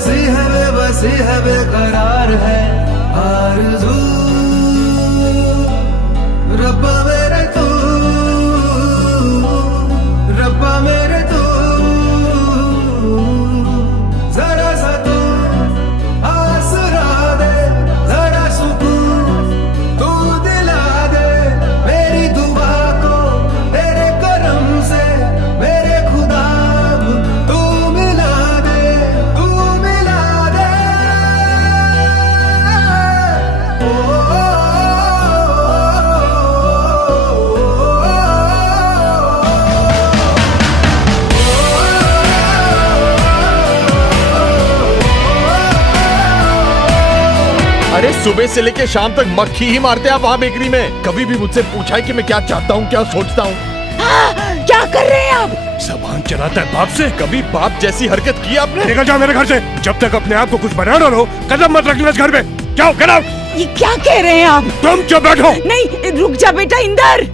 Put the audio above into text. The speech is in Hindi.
बेबसी है बेकरार है आरज़ू रब्बा मेरे तू रब्बा मेरे तू जरा सा तू आसरा दे जरा सुकून तू दिला दे मेरी दुआ को तेरे करम से मेरे खुदा तू मिला दे तू मिला दे अरे सुबह से लेके शाम तक मक्खी ही मारते आप वहाँ बेकरी में। कभी भी मुझसे पूछा है कि मैं क्या चाहता हूँ, क्या सोचता हूँ? क्या कर रहे हैं आप? ज़बान चलाता है बाप से। कभी बाप जैसी हरकत की आपने? निकल जाओ मेरे घर से। जब तक अपने आप को कुछ बनाना हो कदम मत रखना इस घर में। जाओ गेट आउट। ये क्या कह रहे हैं आप? तुम चुप बैठो। नहीं रुक जा बेटा इंदर।